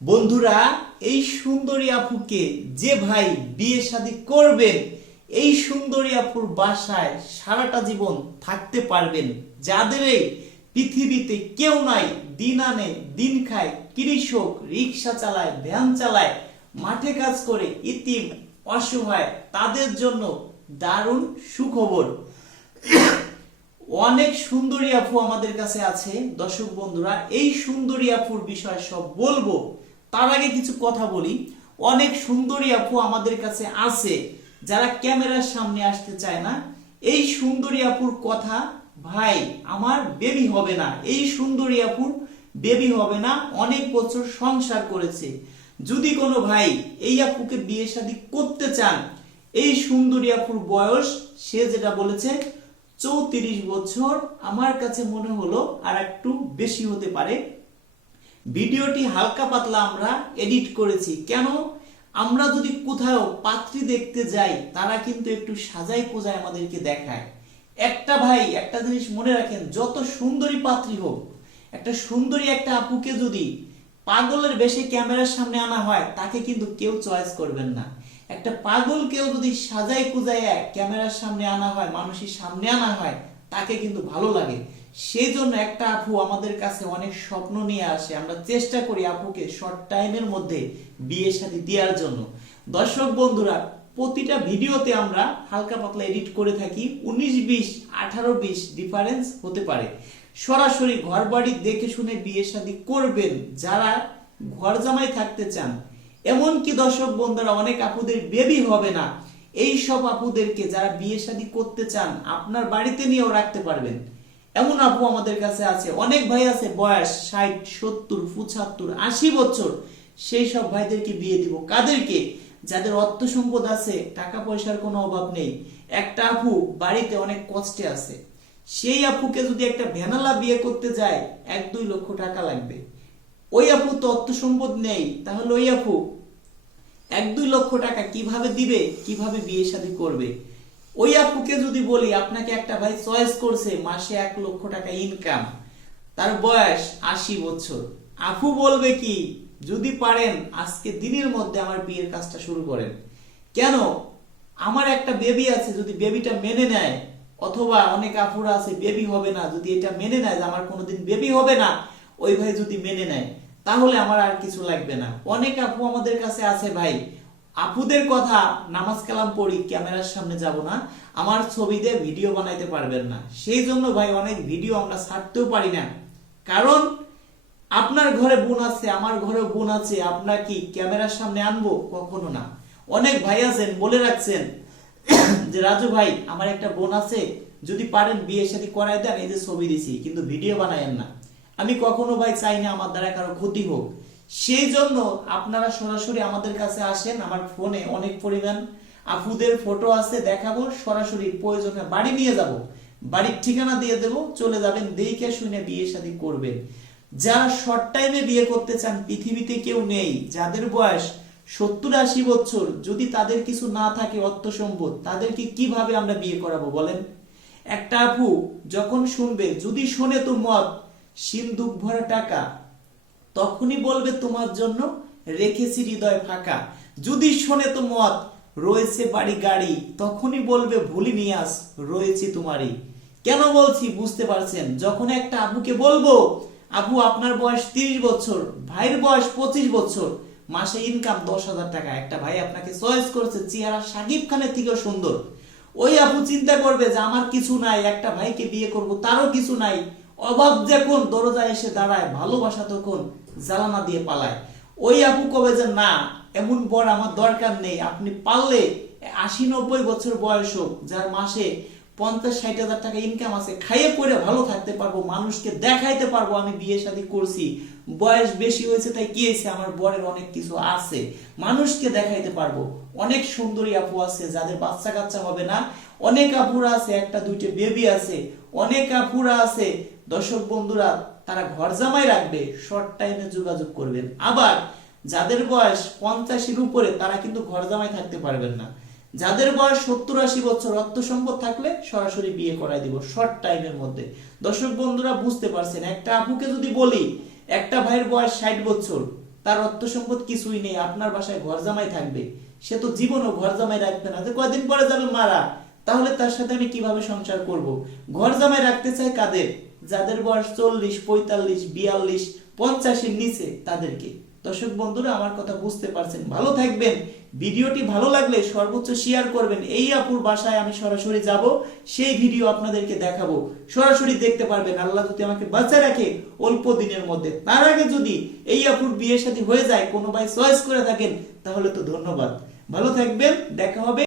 বন্ধুরা, এই সুন্দরী আপুকে যে ভাই বিয়ে শাদী করবেন, এই সুন্দরী আপুর বাসায় সারাটা জীবন থাকতে পারবেন। যাদের এই পৃথিবীতে কেউ নাই, দিন আনে দিন খায়, কৃষক, রিক্সা চালায়, ভ্যান চালায়, মাঠে কাজ করে, ইতিম অসহায়, তাদের জন্য দারুণ সুখবর। অনেক সুন্দরী আপু আমাদের কাছে আছে। দর্শক বন্ধুরা, এই সুন্দরী আপুর বিষয় সব বলবো, তার আগে কিছু কথা বলি। অনেক সুন্দরী আপু আমাদের কাছে আছে যারা ক্যামেরার সামনে আসতে চায় না। এই সুন্দরী আপুর কথা, ভাই আমার বেবি হবে না, এই সুন্দরী আপুর বেবি হবে না, অনেক বছর সংসার করেছে। যদি কোনো ভাই এই আপুকে বিয়ে শাদী করতে চান, এই সুন্দরী আপুর বয়স, সে যেটা বলেছে 34 বছর, আমার কাছে মনে হলো আর একটু বেশি হতে পারে। ভিডিওটি হালকা পাতলা আমরা এডিট করেছি। কেন? আমরা যদি কোথাও পাত্রী দেখতে যাই, তারা কিন্তু একটু সাজাই কোজায় আমাদেরকে দেখায়। একটা ভাই একটা জিনিস মনে রাখেন, যত সুন্দরী পাত্রী হোক, একটা সুন্দরী একটা আপুকে যদি পাগলের বেশে ক্যামেরার সামনে আনা হয়, তাকে কিন্তু কেউ চয়েস করবেন না। একটা পাগলকেও যদি সাজাই কুজায় ক্যামেরার সামনে আনা হয়, মানুষের সামনে আনা হয়, তাকে কিন্তু ভালো লাগে। সেই জন্য একটা আপু আমাদের কাছে অনেক স্বপ্ন নিয়ে আসে, আমরা চেষ্টা করি আপুকে শর্ট টাইমের মধ্যে বিয়ে শাদী দেওয়ার জন্য। দর্শক বন্ধুরা, প্রতিটা ভিডিওতে আমরা হালকা পাতলা এডিট করে থাকি। 19-20, 18-20 ডিফারেন্স হতে পারে। সরাসরি ঘর বাড়ি দেখে শুনে বিয়ে শাদী করবেন যারা ঘর জামাই থাকতে চান। এমনকি দর্শক বন্ধুরা, অনেক আপুদের বেবি হবে না, এই সব আপুদেরকে যারা বিয়ে শাদী করতে চান, আপনার বাড়িতে নিয়েও রাখতে পারবেন। এমন আপু আমাদের কাছে আছে। অনেক ভাই আছে বয়স 60, 70, 75, 80 বছর, সেই সব ভাইদেরকে বিয়ে দিব। কাদেরকে? যাদের অর্থ সম্পদ আছে, টাকা পয়সার কোনো অভাব নেই। একটা আপু বাড়িতে অনেক কষ্টে আছে, সেই আপুকে যদি একটা ভ্যানালা বিয়ে করতে যায়, 1-2 লক্ষ টাকা লাগবে। ওই আপু তো অর্থ সম্পদ নেই, তাহলে ওই আপু 1-2 লক্ষ টাকা কিভাবে দিবে, কিভাবে বিয়ে শাদী করবে? ওই আপুকে যদি বলি আপনাকে একটা ভাই চয়েস করছে, মাসে 1 লক্ষ টাকা ইনকাম, তার বয়স 80 বছর, আপু বলবে কি, যদি পারেন আজকে দিনের মধ্যে আমার বিয়ের কাজটা শুরু করেন। কেন? আমার একটা বেবি আছে, যদি বেবিটা মেনে নেয়, অথবা অনেক আপুরা আছে বেবি হবে না, যদি এটা মেনে নেয় যে আমার কোনোদিন বেবি হবে না, ওই ভাই যদি মেনে নেয়, তাহলে আমার আর কিছু লাগবে না। অনেক আপু আমাদের কাছে আছে ভাই, আপুদের কথা, নামাজ কালাম পড়ি, ক্যামেরার সামনে যাব না, আমার ছবি দিয়ে ভিডিও বানাইতে পারবেন না। সেই জন্য ভাই অনেক ভিডিও আমরা ছাড়তেও পারি না। কারণ আপনার ঘরে বোন আছে, আমার ঘরে বোন আছে, আপনার কি ক্যামেরার সামনে আনবো? কখনো না। অনেক ভাই আছেন বলে রাখছেন যে রাজু ভাই আমার একটা বোন আছে, যদি পারেন বিয়ে শাদী করাই দেন, এই যে ছবি দিছি, কিন্তু ভিডিও বানায়েন না। আমি কখনো ভাই চাই না আমার দ্বারা কারো ক্ষতি হোক। সেই জন্য আপনারা সরাসরি আমাদের কাছে আসেন। আমার ফোনে অনেক পরিমাণ আপুদের ফটো আছে, দেখাবো। সরাসরি প্রয়োজনে বাড়ি নিয়ে যাব, বাড়ির ঠিকানা দিয়ে দেব, চলে যাবেন, দেখে শুনে বিয়ে শাদী করবেন। যারা শর্ট টাইমে বিয়ে করতে চান, পৃথিবীতে কেউ নেই যাদের বয়স 70-80 বছর, যদি তাদের কিছু না থাকে অর্থ সম্পদ, তাদেরকে কিভাবে আমরা বিয়ে করাবো বলেন? একটা আপু যখন শুনবে, যদি শোনে তো মত সিন্দুক ভরা টাকা, তখনই বলবে তোমার জন্য রেখেছি হৃদয় ফাঁকা। যদি শোনে তো মত রয়েছে বাড়ি গাড়ি, তখনই বলবে ভুলি নিয়াস রয়েছে তোমারই। কেন বলছি বুঝতে পারছেন? যখন একটা আপুকে বলবো, আপু আপনার বয়স 30 বছর, ভাইয়ের বয়স 25 বছর, মাসে ইনকাম 10,000 টাকা, একটা ভাই আপনাকে চয়েস করছে, চেহারা সাকিব খানের থেকেও সুন্দর, ওই আপু চিন্তা করবে যে আমার কিছু নাই, একটা ভাইকে বিয়ে করব, তারও কিছু নাই। অভাব যখন দরজায় এসে দাঁড়ায়, ভালোবাসা তখন জ্বালানা দিয়ে পালায়। ওই আপু কবে যে না, এমন বর আমার দরকার নেই। আপনি পারলে 80-90 বছর বয়স হোক, যার মাসে 50-60 হাজার টাকা ইনকাম আছে, খাইয়ে পড়ে ভালো থাকতে পারবো, মানুষকে দেখাইতে পারবো আমি বিয়ে শাদী করছি। বয়স বেশি হয়েছে তাই কি হয়েছে, আমার বরের অনেক কিছু আছে, মানুষকে দেখাইতে পারবো। অনেক সুন্দরী আপু আছে যাদের বাচ্চা কাচ্চা হবে না, অনেক আপুরা আছে 1-2টা বেবি আছে, অনেক আপুরা আছে দর্শক বন্ধুরা, তারা ঘর জামাই রাখবে, শর্ট টাইমে যোগাযোগ করবেন। আবার যাদের বয়স 50-এর উপরে, তারা কিন্তু ঘর জামাই থাকতে পারবেন না। যাদের বয়স 70-80 বছর, অর্থ সম্পদ থাকলে সরাসরি বিয়ে করাই দিব শর্ট টাইমের মধ্যে। দর্শক বন্ধুরা বুঝতে পারছেন? একটা আপুকে যদি বলি, একটা ভাইয়ের বয়স 60 বছর, তার অর্থ সম্পদ কিছুই নেই, আপনার বাসায় ঘর জামাই থাকবে, সে তো জীবনও ঘর জামাই রাখবে না, যে কয়দিন পরে যাবে মারা, তাহলে তার সাথে আমি কিভাবে সংসার করব? ঘর জামাই রাখতে চাই কাদের? যাদের বয়স 40, 45, 42, 50-এর নিচে তাদেরকে। দর্শক বন্ধুরা, আমার কথা বুঝতে পারছেন। ভালো থাকবেন। ভিডিওটি ভালো লাগলে সর্বোচ্চ শেয়ার করবেন। এই আপুর বাসায় আমি সরাসরি যাব, সেই ভিডিও আপনাদেরকে দেখাবো, সরাসরি দেখতে পারবেন, আল্লাহ যদি আমাকে বাঁচায় রাখে অল্প দিনের মধ্যে। তার আগে যদি এই আপুর বিয়ে শাদী হয়ে যায়, কোনো ভাই চয়েস করে থাকেন, তাহলে তো ধন্যবাদ। ভালো থাকবেন, দেখা হবে।